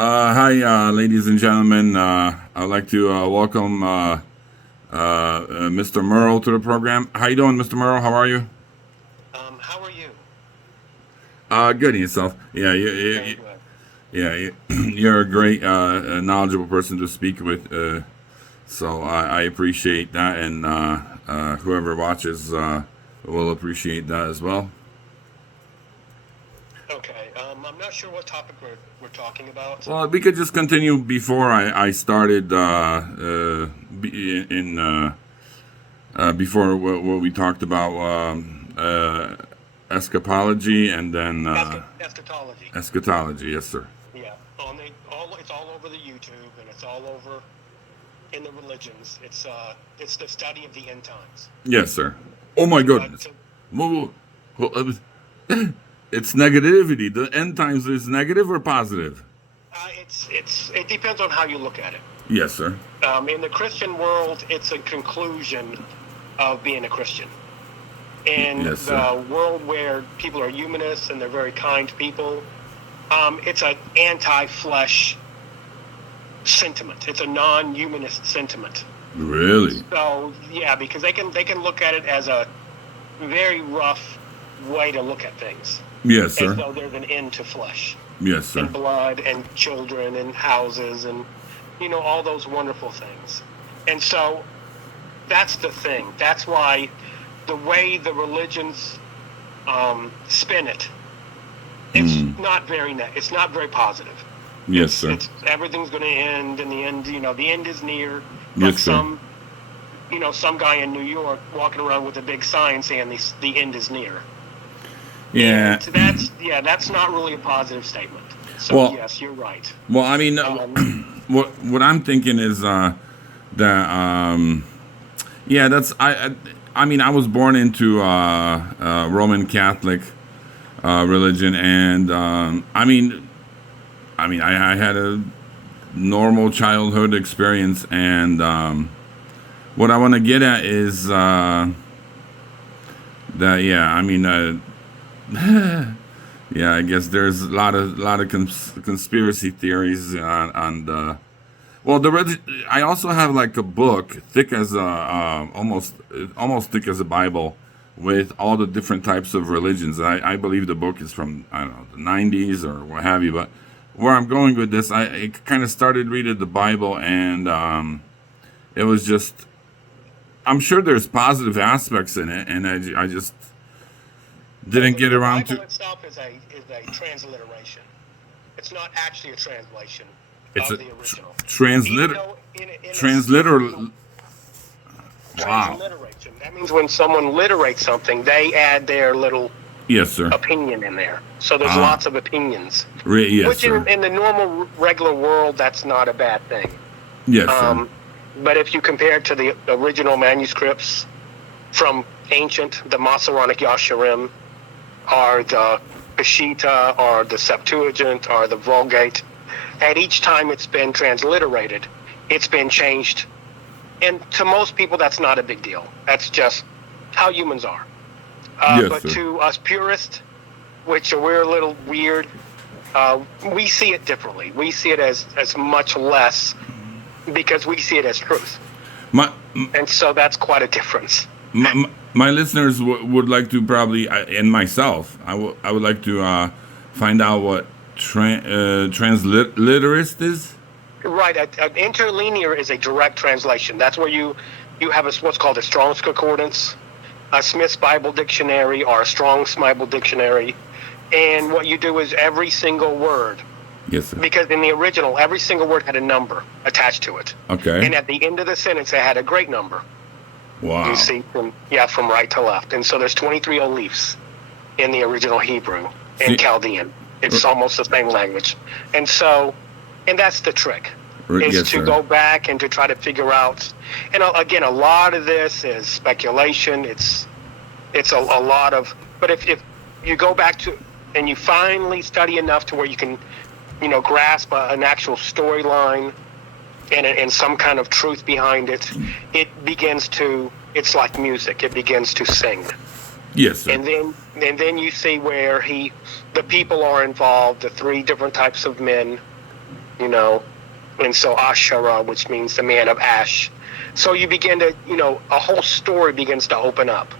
Hi, ladies and gentlemen. I'd like to welcome Mr. Merle to the program. How you doing, Mr. Merle? How are you? How are you? Good in yourself. Yeah, Very good. you're a great, knowledgeable person to speak with. So I appreciate that, and whoever watches will appreciate that as well. Okay. I'm not sure what topic we're talking about. Well, we could just continue before I started before what we talked about escapology and then Eschatology. eschatology. Yes, sir. Yeah. It's all over the YouTube and it's all over in the religions. It's the study of the end times. Yes, sir. Oh my But goodness. Well, it's negativity. The end times is negative or positive? it depends on how you look at it. Yes, sir. In the Christian world, it's a conclusion of being a Christian. In Yes, sir. the world where people are humanists and they're very kind people, it's an anti-flesh sentiment. It's a non-humanist sentiment. Really? So yeah, because they can look at it as a very rough way to look at things, Yes, as sir. though there's an end to flesh Yes, sir. and blood and children and houses and all those wonderful things. And so that's the thing. That's why the way the religions spin it, it's it's not very positive. Yes, sir. It's everything's going to end, and the end is near. Yes, Like sir. some guy in New York walking around with a big sign saying the end is near. Yeah. And that's not really a positive statement. So Well, yes, you're right. well, I mean, what I'm thinking is that yeah, that's I mean, I was born into Roman Catholic religion, and I had a normal childhood experience, and what I want to get at is that yeah, I mean. Yeah, I guess there's a lot of conspiracy theories on the. Well, I also have like a book thick as a almost thick as a Bible with all the different types of religions. I believe the book is from I don't know the 90s or what have you. But where I'm going with this, I kind of started reading the Bible and it was just I'm sure there's positive aspects in it, and I just Well, didn't get the around Bible to. itself is a transliteration. It's not actually a translation It's a of the original. Even transliter though in a transliter. Wow. transliteration, that means when someone literates something, they add their little Yes, sir. opinion in there. So there's Ah, lots of opinions, yes, which sir. in the normal, regular world, that's not a bad thing. Yes, sir. Um, but if you compare it to the original manuscripts from the Masoretic Yasharim, or the Peshitta, or the Septuagint, or the Vulgate, at each time it's been transliterated, it's been changed. And to most people, that's not a big deal. That's just how humans are. Yes, But sir. to us purists, which we're a little weird, we see it differently. We see it as much less because we see it as truth. My And so that's quite a difference. my listeners would like to probably, and myself, I would like to find out what transliterist is. Right. An interlinear is a direct translation. That's where you have what's called a Strong's Concordance, a Smith's Bible Dictionary, or a Strong's Bible Dictionary. And what you do is every single word, Yes, sir. because in the original, every single word had a number attached to it. Okay. And at the end of the sentence, it had a great number. Wow. You see, from right to left. And so there's 23 alifs in the original Hebrew and See- Chaldean. It's almost the same language. And so, and that's the trick, is Yes, to sir. go back and to try to figure out. And again, a lot of this is speculation. It's a lot of, but if you go back to, and you finally study enough to where you can, grasp an actual storyline and some kind of truth behind it, it's like music. It begins to sing. Yes, sir. And then you see where the people are involved, the three different types of men, you know, and so Ashara, which means the man of ash. So you begin to, a whole story begins to open up,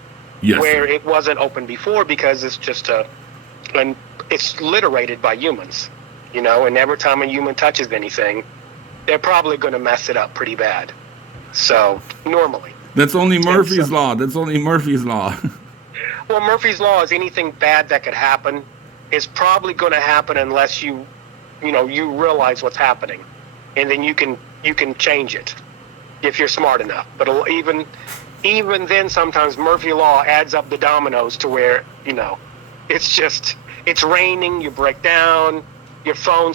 Yes, where sir. it wasn't open before because it's just and it's literated by humans, and every time a human touches anything, they're probably going to mess it up pretty bad. So normally. That's only Murphy's Law. That's only Murphy's Law. Well, Murphy's Law is anything bad that could happen is probably going to happen unless you realize what's happening, and then you can change it if you're smart enough. But even then, sometimes Murphy Law adds up the dominoes to where it's raining, you break down, your phone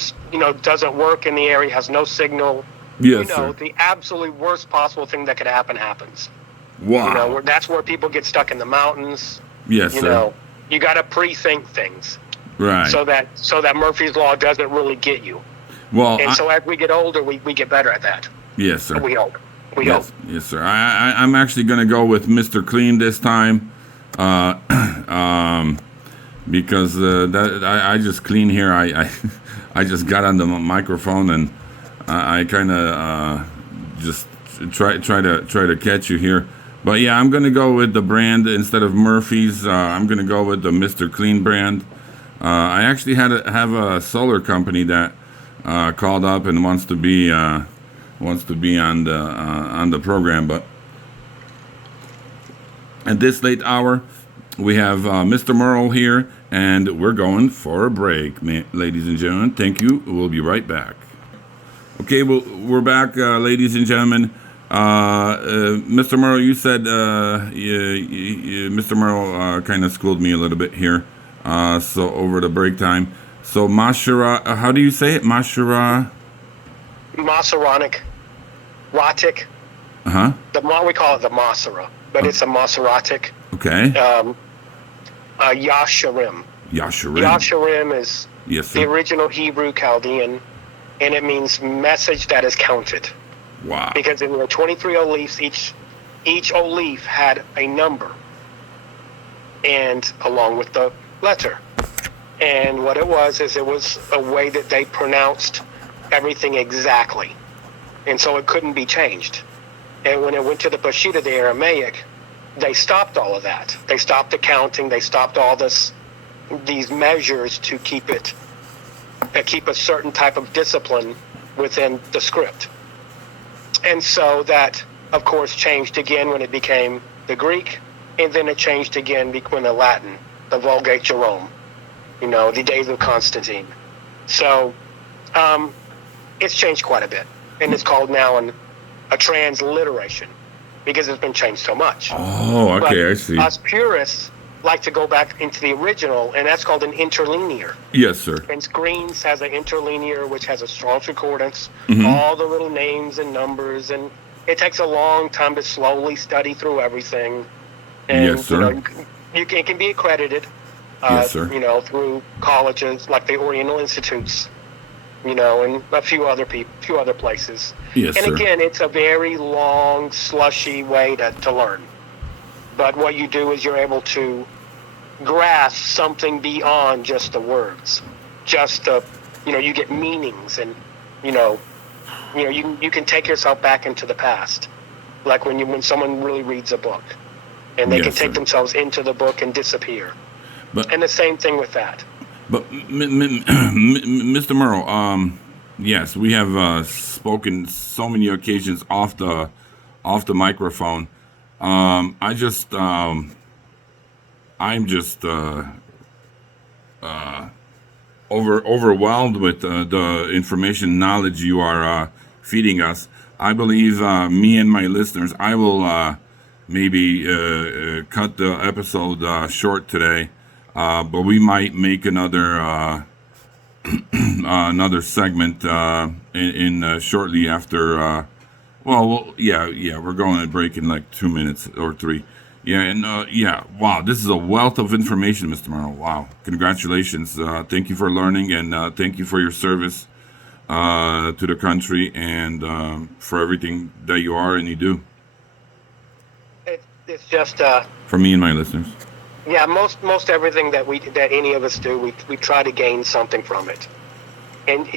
doesn't work in the area, has no signal. Yes, sir. The absolutely worst possible thing that could happen happens. Wow. That's where people get stuck in the mountains. Yes, sir. You got to pre-think things, Right. so that Murphy's Law doesn't really get you. Well, And so as we get older, we get better at that. yes, sir. We hope. We Yes, hope. yes, sir. I'm actually going to go with Mr. Clean this time, because I just clean here. I just got on the microphone and I kind of just try to catch you here. But yeah, I'm going to go with the brand instead of Murphy's. I'm going to go with the Mr. Clean brand. I actually have a solar company that called up and wants to be on the program, but at this late hour, we have Mr. Merle here, and we're going for a break, ladies and gentlemen. Thank you. We'll be right back. Okay, well, we're back, ladies and gentlemen. Mr. Merle, you said Mr. Merle kind of schooled me a little bit here. So over the break time. So Mashara, how do you say it? Mashara? Maseronic, Rotic. Uh-huh. We call it the Masera, but it's a Maseratic. Okay. Yasharim. Yasharim. Yasharim is Yes, the sir. original Hebrew Chaldean, and it means message that is counted. Wow. Because there were 23 oleifs, each oleif had a number, and along with the letter. And what it was a way that they pronounced everything exactly, and so it couldn't be changed. And when it went to the Peshitta, the Aramaic, they stopped all of that. They stopped the counting. They stopped all these measures to keep a certain type of discipline within the script. And so that, of course, changed again when it became the Greek, and then it changed again when the Latin, the Vulgate Jerome, the days of Constantine. So it's changed quite a bit, and it's called now a transliteration because it's been changed so much. Oh, okay, But I see. us purists like to go back into the original, and that's called an interlinear. Yes, sir. And Greens has an interlinear, which has a strong concordance, Mhm. all the little names and numbers, and it takes a long time to slowly study through everything. And, Yes, sir. It can be accredited, Yes, sir. through colleges like the Oriental Institutes, and a few other places. Yes, And sir. again, it's a very long, slushy way to learn. But what you do is you're able to grasp something beyond just the words. Just you get meanings, and you can take yourself back into the past, like when someone really reads a book, and they Yes, can take sir. themselves into the book and disappear. But And the same thing with that. But Mr. Merle, yes, we have spoken so many occasions off the microphone. I'm just overwhelmed with the information, knowledge you are feeding us. I believe me and my listeners, I will maybe cut the episode short today. But we might make another segment in shortly after. We're going to break in like 2 minutes or 3. Wow, this is a wealth of information, Mr. Merle. Wow, congratulations! Thank you for learning, and thank you for your service to the country, and for everything that you are and you do. It's just For me and my listeners. yeah, most everything that any of us do, we try to gain something from it, and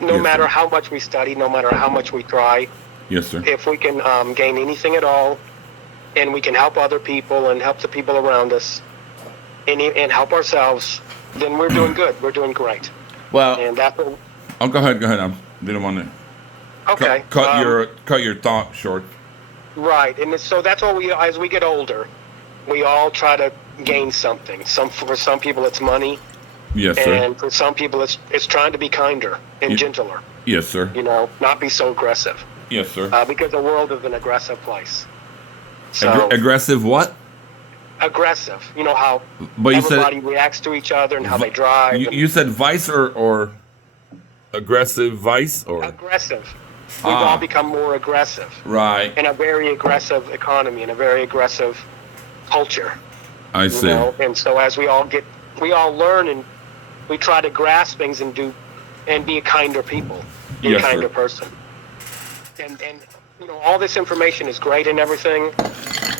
no Yes, matter sir. how much we study, no matter how much we try, Yes, sir. if we can gain anything at all, and we can help other people and help the people around us, and help ourselves, then we're doing good. We're doing great. Well, And that's what, oh, go ahead. I didn't want to okay. cut your thought short. Right, and so that's what we, as we get older, we all try to gain something. For some people, it's money, Yes, sir. and for some people, it's trying to be kinder and gentler. Yes, sir. Not be so aggressive, Yes, sir. because the world is an aggressive place. So Aggressive what? aggressive, how But you everybody said reacts to each other and how they drive. you said vice or aggressive vice or Aggressive. We've all become more aggressive right. in a very aggressive economy, in a very aggressive culture. I see. And so as we all learn, and we try to grasp things and be a kinder people, be Yes, a kinder sir. person. And all this information is great and everything,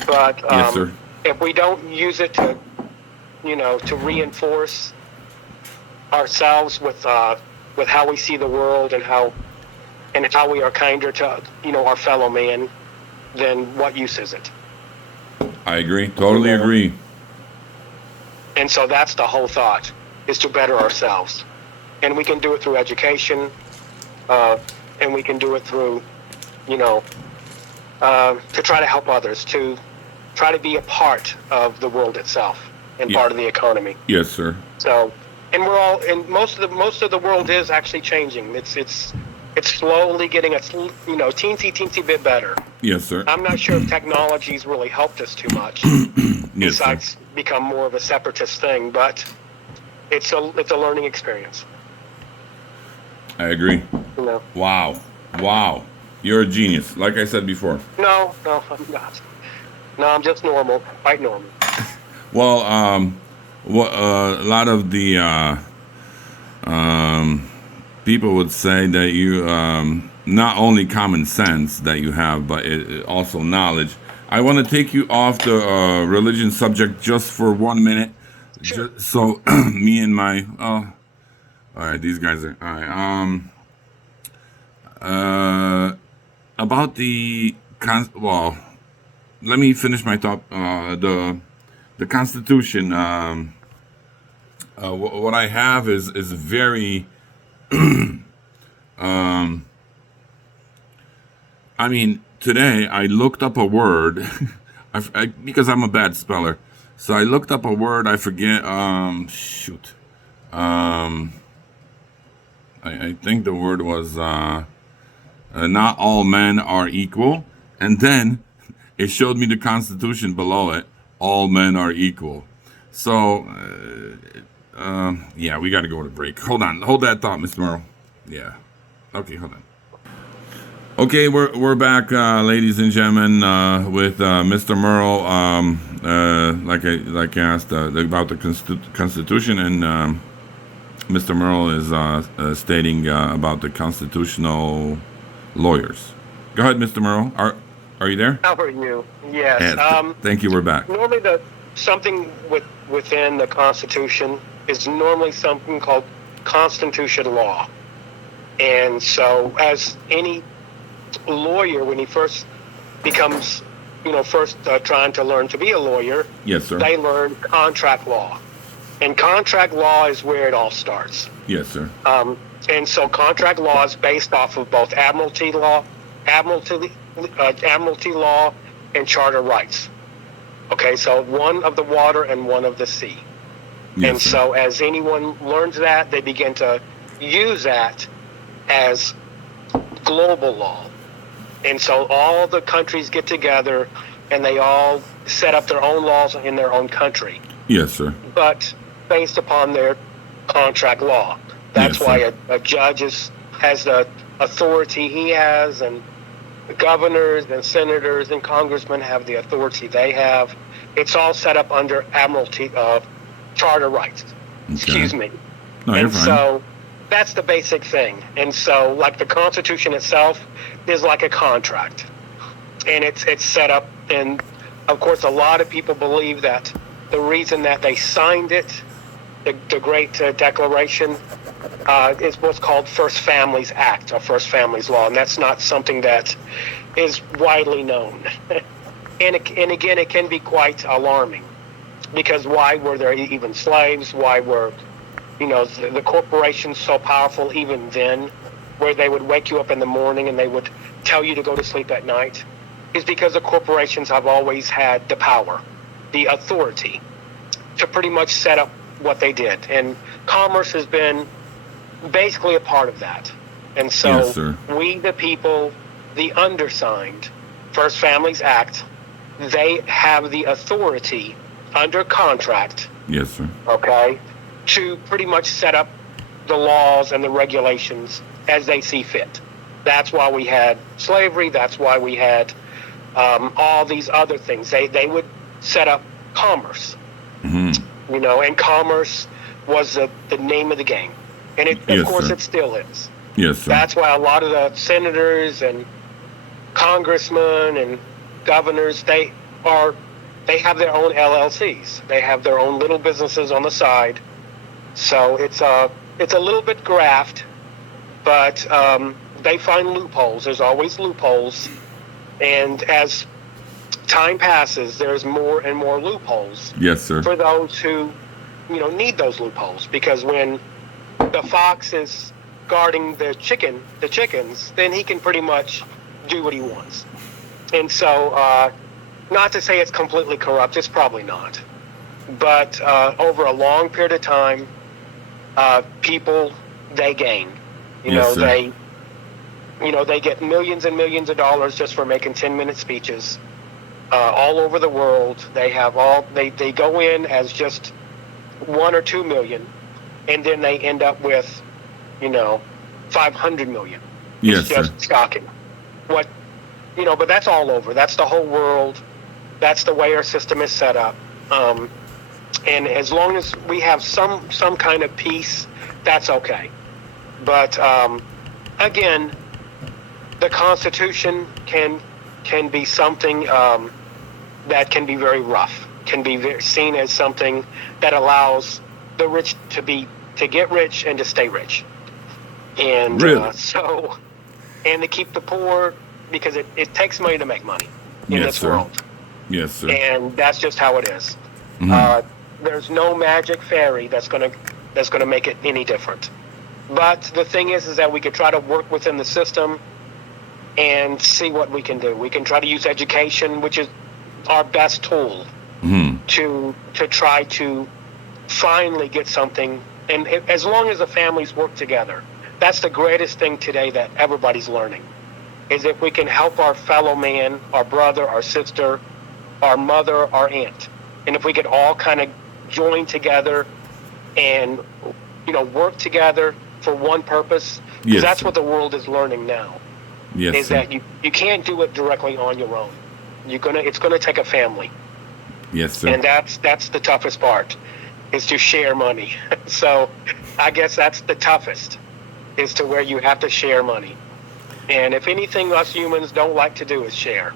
but Yes, sir. if we don't use it to reinforce ourselves with how we see the world and how we are kinder to our fellow man, then what use is it? I agree. Totally Yeah. agree. And so that's the whole thought, is to better ourselves. And we can do it through education, and we can do it through, to try to help others, to try to be a part of the world itself and Yeah. part of the economy. Yes, sir. So, and most of the world is actually changing. It's slowly getting a teensy bit better. Yes, sir. I'm not sure if technology's really helped us too much. Yes, sir. Besides become more of a separatist thing, but it's a learning experience. I agree. Wow. You're a genius. Like I said before. No, I'm not. No, I'm just normal, quite normal. Well, a lot of the people would say that you not only common sense that you have, but also knowledge. I want to take you off the religion subject just for 1 minute, Sure. so me and my all right, these guys are all right. About the let me finish my thought. The Constitution. What I have is very. I mean, today I looked up a word, because I'm a bad speller. So I looked up a word. I forget. I think the word was not all men are equal, and then it showed me the Constitution below it. All men are equal. So, yeah, we got to go to break. Hold that thought, Mr. Merle. Yeah. Okay, hold on. Okay, we're back, ladies and gentlemen, with Mr. Merle. Like I asked about the Constitution, and Mr. Merle is stating about the constitutional lawyers. Go ahead, Mr. Merle. Are you there? How are you? Yes. Yeah, thank you. We're back. Normally, something within the Constitution is normally something called constitutional law. And so, as any lawyer, when he first becomes, trying to learn to be a lawyer, Yes, sir. they learn contract law. And contract law is where it all starts. Yes, sir. And so contract law is based off of both admiralty law, and charter rights. Okay, so one of the water and one of the sea. Yes, And sir. so as anyone learns that, they begin to use that as global law. And so all the countries get together and they all set up their own laws in their own country, Yes, sir. but based upon their contract law. That's Yes, why sir. a judge has the authority he has, and the governors and senators and congressmen have the authority they have. It's all set up under admiralty charter rights. Okay. Excuse me. No, you're And fine. so that's the basic thing. And so, like, the Constitution itself is like a contract, and it's set up. And of course, a lot of people believe that the reason that they signed it, the Great Declaration, is what's called First Families Act or First Families Law, and that's not something that is widely known. And again, it can be quite alarming, because why were there even slaves? Why were, the corporations so powerful even then, where they would wake you up in the morning and they would tell you to go to sleep at night? Is because the corporations have always had the power, the authority to pretty much set up what they did. And commerce has been basically a part of that. And so Yes, sir. we, the people, the undersigned, First Families Act, they have the authority under contract, Yes, sir. okay, to pretty much set up the laws and the regulations as they see fit. That's why we had slavery. That's why we had all these other things. They would set up commerce, and commerce was the name of the game. And of Yes, course, sir. it still is. Yes, sir. That's why a lot of the senators and congressmen and governors, they have their own LLCs. They have their own little businesses on the side. So it's a little bit graft, but they find loopholes. There's always loopholes, and as time passes, there's more and more loopholes Yes, sir. for those who need those loopholes. Because when the fox is guarding the chickens, then he can pretty much do what he wants. And so, not to say it's completely corrupt, it's probably not. But over a long period of time, people, they gain. Yes, sir. They get millions and millions of dollars just for making 10-minute speeches all over the world. They have they go in as just 1 or 2 million, and then they end up with 500 million. Yes, It's just sir. shocking. But that's all over. That's the whole world. That's the way our system is set up. And as long as we have some kind of peace, that's okay. But again, the Constitution can be something that can be very rough. Can be seen as something that allows the rich to get rich and to stay rich. And Really? And to keep the poor, because it takes money to make money in Yes, this sir. world. Yes, sir. And that's just how it is. There's no magic fairy that's gonna make it any different. But the thing is that we could try to work within the system and see what we can do. We can try to use education, which is our best tool, to try to finally get something. And as long as the families work together, that's the greatest thing today that everybody's learning, is if we can help our fellow man, our brother, our sister, our mother, our aunt, and if we could all kind of join together and work together for one purpose, because Yes, that's sir. what the world is learning now, Yes, is sir. that you can't do it directly on your own. It's gonna take a family, Yes, sir. and that's the toughest part, is to share money. So I guess that's the toughest, is to where you have to share money. And if anything us humans don't like to do is share.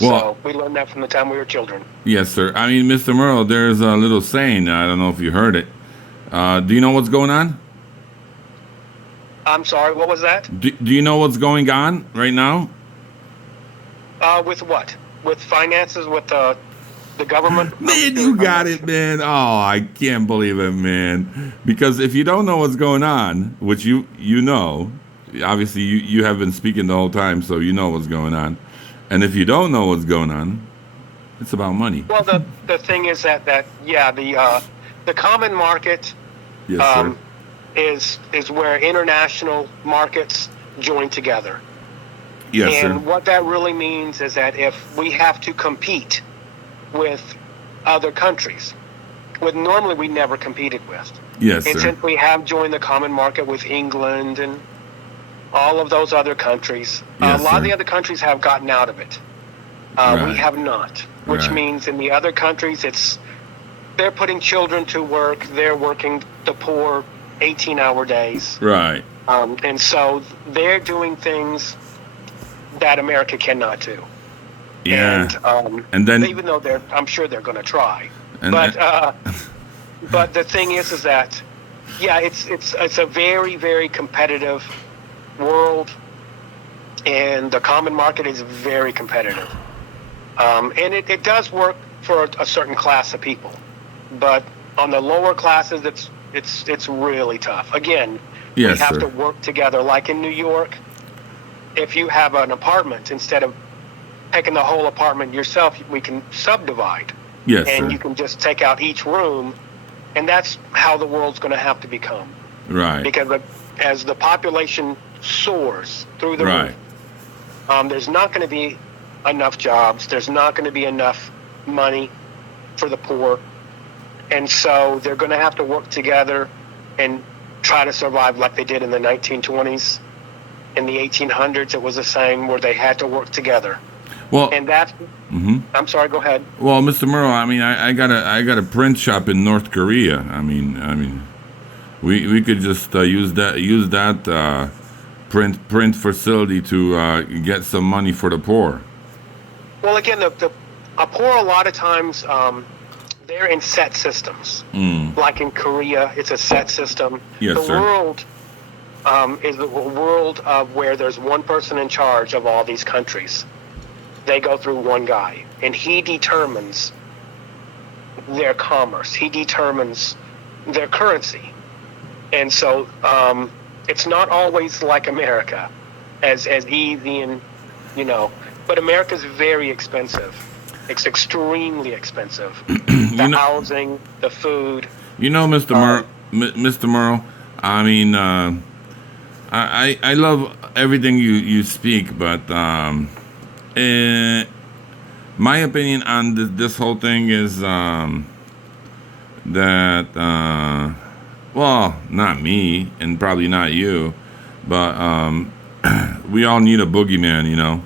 Well- So we learned that from the time we were children. Yes, sir. I mean, Mr. Merle, there's a little saying. I don't know if you heard it. Do you know what's going on? I'm sorry, what was that? Do you know what's going on right now? With what? With finances, with the government? Man, you got it, man. Oh, I can't believe it, man. Because if you don't know what's going on, which you know, obviously you have been speaking the whole time, so you know what's going on. And if you don't know what's going on, it's about money. Well, the thing is that the common market Yes, sir. is where international markets join together. Yes, And sir. what that really means is that if we have to compete with other countries, with normally we never competed with. Yes, And sir. since we have joined the common market with England and all of those other countries, Yes, a lot of sir. the other countries have gotten out of it. Right. We have not, which Right. means in the other countries, they're putting children to work. They're working the poor 18-hour days. Right. And so they're doing things that America cannot do. Yeah. And, And then- even though I'm sure they're going to try. And- But the thing is that Yeah, it's a very, very competitive world, and the common market is very competitive. And it does work for a certain class of people, but on the lower classes, it's really tough. Again, we Yes, have sir. to work together. Like in New York, if you have an apartment, instead of taking the whole apartment yourself, we can subdivide, Yes, and sir. you can just take out each room, and that's how the world's going to have to become. Right. Because as the population soars through the Right. roof, there's not going to be enough jobs. There's not going to be enough money for the poor. And so they're going to have to work together and try to survive like they did in the 1920s. In the 1800s, it was the same, where they had to work together. Well, And that's, I'm sorry, go ahead. well, Mr. Merle, I mean, I got a print shop in North Korea. I mean, we could just use that print facility to get some money for the poor. Well, again, the poor, a lot of times, they're in set systems. Like in Korea, it's a set system. Yes, the sir. world is the world of where there's one person in charge of all these countries. They go through one guy, and he determines their commerce. He determines their currency. And so it's not always like America, as easy and, but America's very expensive. It's extremely expensive. The housing, the food. Mr. Mr. Merle, I mean, I love everything you speak, but my opinion on this whole thing is that, well, not me and probably not you, but we all need a boogeyman,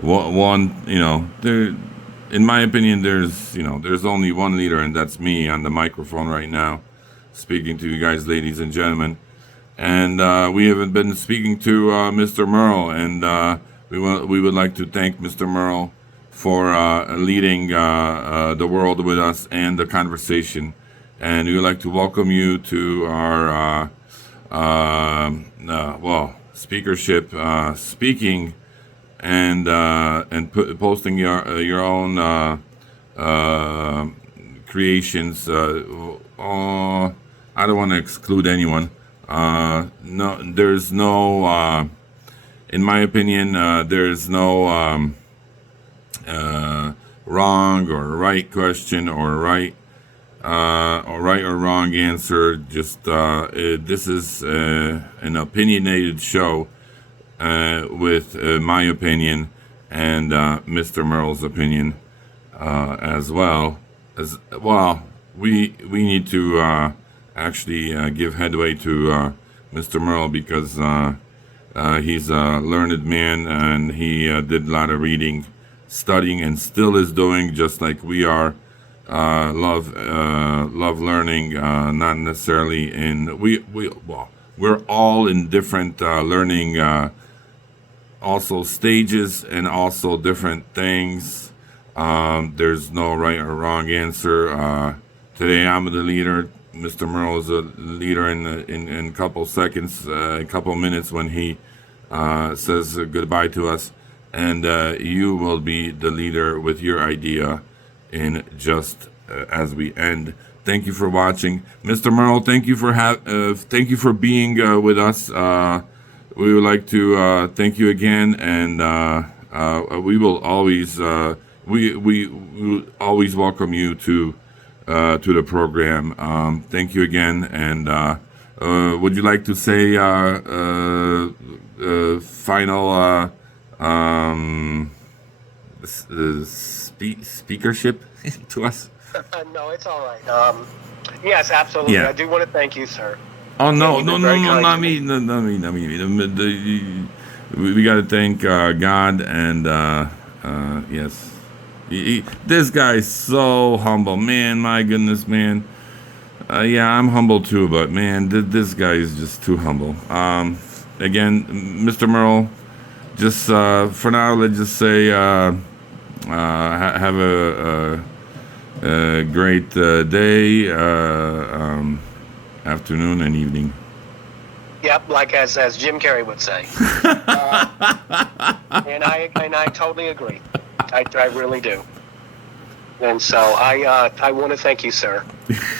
One, there. In my opinion, there's only one leader, and that's me on the microphone right now, speaking to you guys, ladies and gentlemen. And we have been speaking to Mr. Merle, and we would like to thank Mr. Merle for leading the world with us and the conversation. And we would like to welcome you to our speakership, speaking and posting your own creations. I don't want to exclude anyone. No, there's no. In my opinion, there's no wrong or right question or right or wrong answer. Just this is an opinionated show. With my opinion and Mr. Merle's opinion as well. We need to actually give headway to Mr. Merle because he's a learned man and he did a lot of reading, studying, and still is doing just like we are. Love learning, not necessarily we're all in different learning. Also stages and also different things. There's no right or wrong answer. Today I'm the leader. Mr. Merle is a leader in a couple seconds, a couple minutes when he says goodbye to us. And you will be the leader with your idea in just as we end. Thank you for watching. Mr. Merle, thank you for being with us. We would like to thank you again, and we will always we will always welcome you to the program. Thank you again, and would you like to say final speakership to us? No, it's all right. Yes, absolutely. Yeah. I do want to thank you, sir. Oh no, You've no, been no, very no, kind not to me, not me. We got to thank God and yes, this guy's so humble, man. My goodness, man. Yeah, I'm humble too, but man, this guy is just too humble. Again, Mr. Merle, just for now, let's just say have a great day. afternoon, and evening. Yep, like as Jim Carrey would say. And I totally agree. I really do. And so I want to thank you, sir,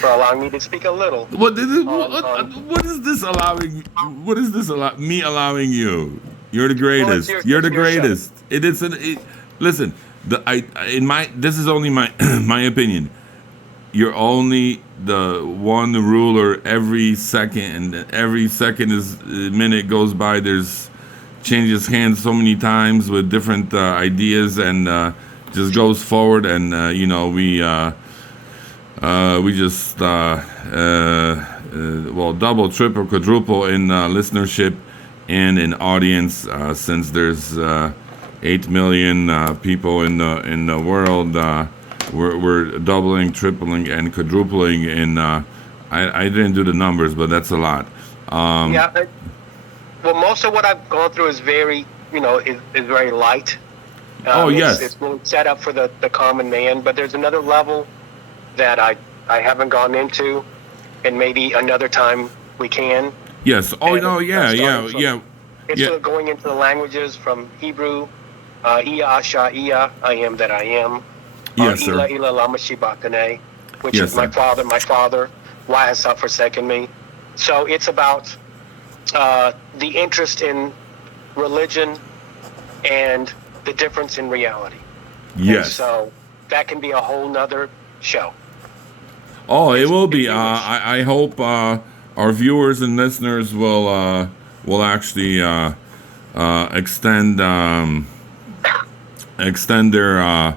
for allowing me to speak a little. What is this allowing? What is this me allowing you? You're the greatest. Well, You're the it's your show. greatest. Listen. This is only my my opinion. You're only the one ruler every second, and every minute goes by. There's changes hands so many times with different ideas, and just goes forward. And we just double, triple, quadruple in listenership and in audience, since there's 8 million people in the world. We're doubling, tripling, and quadrupling in. I didn't do the numbers, but that's a lot. Well, most of what I've gone through is very, is very light. Yes. It's really set up for the common man, but there's another level that I haven't gone into, and maybe another time we can. Yes. Yeah. It's going into the languages from Hebrew, Iya Asha Iya, I am that I am. Yes, sir. Ila Ila Lama Shibakane, which Yes, is my sir. father, why hast thou forsaken me? So it's about the interest in religion and the difference in reality. Yes. And so that can be a whole nother show. Oh, it will be. I hope our viewers and listeners will actually extend their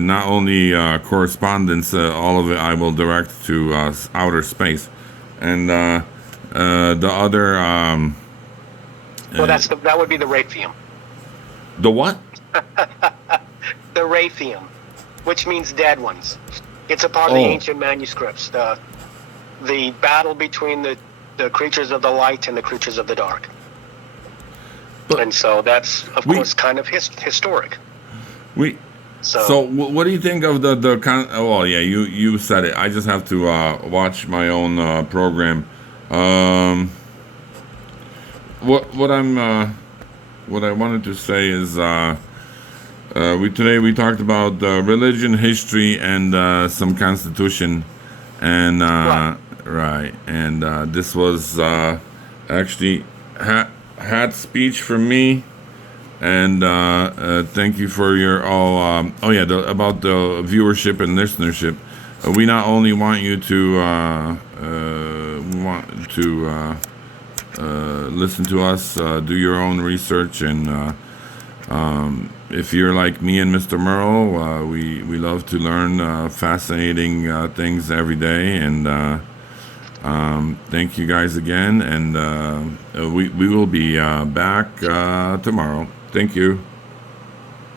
not only correspondence. All of it I will direct to outer space, and the other. Well, that would be the Raphium. The what? The Raphium, which means dead ones. It's a part of the ancient manuscripts. The battle between the creatures of the light and the creatures of the dark. And so that's, of course, kind of historic. So what do you think of the kind? Oh, yeah, you said it. I just have to watch my own program. What I wanted to say is we talked about religion, history, and some constitution, and right, and this was actually hat speech from me. And thank you for your all. About the viewership and listenership. We not only want you to listen to us, do your own research, and if you're like me and Mr. Merle, we love to learn fascinating things every day. And thank you guys again, and we will be back tomorrow. Thank you.